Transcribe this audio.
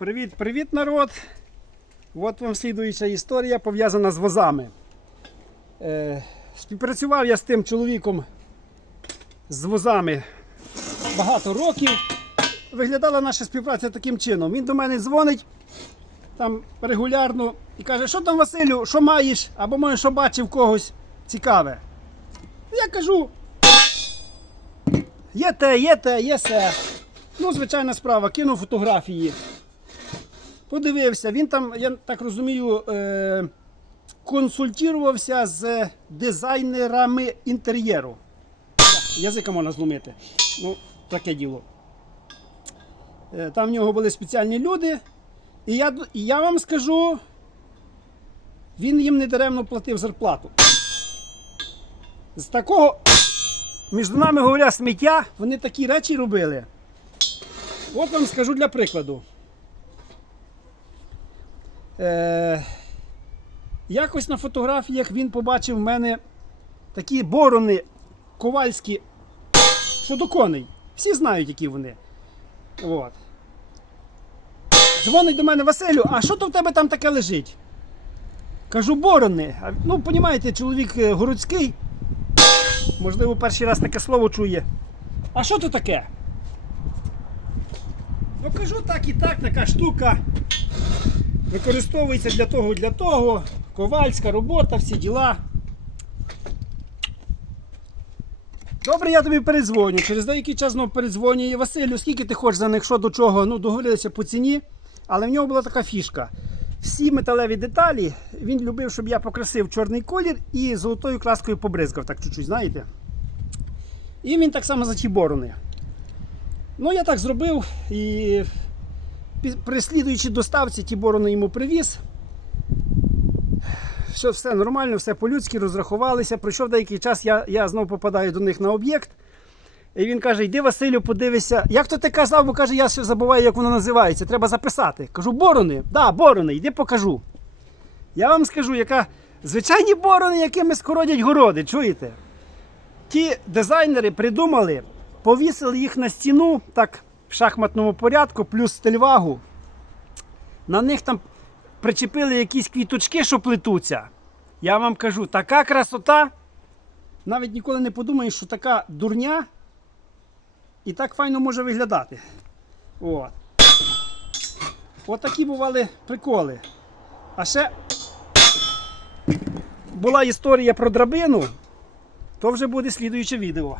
Привіт, привіт, народ! От вам слідуюча історія пов'язана з возами. Е, співпрацював я з тим чоловіком з возами багато років. Виглядала наша співпраця таким чином. Він до мене дзвонить там регулярно і каже, що там, Василю, що маєш, або може, що бачив когось цікаве. Я кажу, є те, є те, є се. Ну, звичайна справа, кинув фотографії. Подивився, він там, я так розумію, е- консультувався з дизайнерами інтер'єру. Язика можна зломити. Ну, таке діло. Е, Там в нього були спеціальні люди. І я, і я вам скажу, він їм недаремно платив зарплату. З такого, між нами говоря, сміття, вони такі речі робили. От вам скажу для прикладу. Е, якось на фотографіях він побачив в мене такі борони ковальські, що до коней. Всі знають, які вони. От. Дзвонить до мене Василю, а що то в тебе там таке лежить? Кажу, борони. Ну, розумієте, чоловік е, городський. Можливо, перший раз таке слово чує. А що то таке? Ну кажу так і так, така штука. Використовується для того, для того. Ковальська робота, всі діла. Добре, я тобі передзвоню. Через деякий час знову передзвонює Василю, скільки ти хочеш за них, що до чого. Ну, договорилися по ціні. Але в нього була така фішка. Всі металеві деталі він любив, щоб я покрасив чорний колір і золотою краскою побризкав, так чуть-чуть, знаєте. І він так само за ті борони. Ну, я так зробив і пі- доставці ті борони йому привіз. Все, все нормально, все по-людськи, розрахувалися. Пройшов деякий час, я, я знову попадаю до них на об'єкт. І він каже: йди, Василю, подивися. Як то ти казав, бо каже, я все забуваю, як воно називається. Треба записати. Кажу, борони. Да, борони, йди покажу. Я вам скажу, яка звичайні борони, якими скородять городи, чуєте? Ті дизайнери придумали, повісили їх на стіну, так, в шахматному порядку, плюс стильвагу. На них там причепили якісь квіточки, що плетуться. Я вам кажу, така красота. Навіть ніколи не подумаєш, що така дурня і так файно може виглядати. От. От такі бували приколи. А ще була історія про драбину, то вже буде слідуюче відео.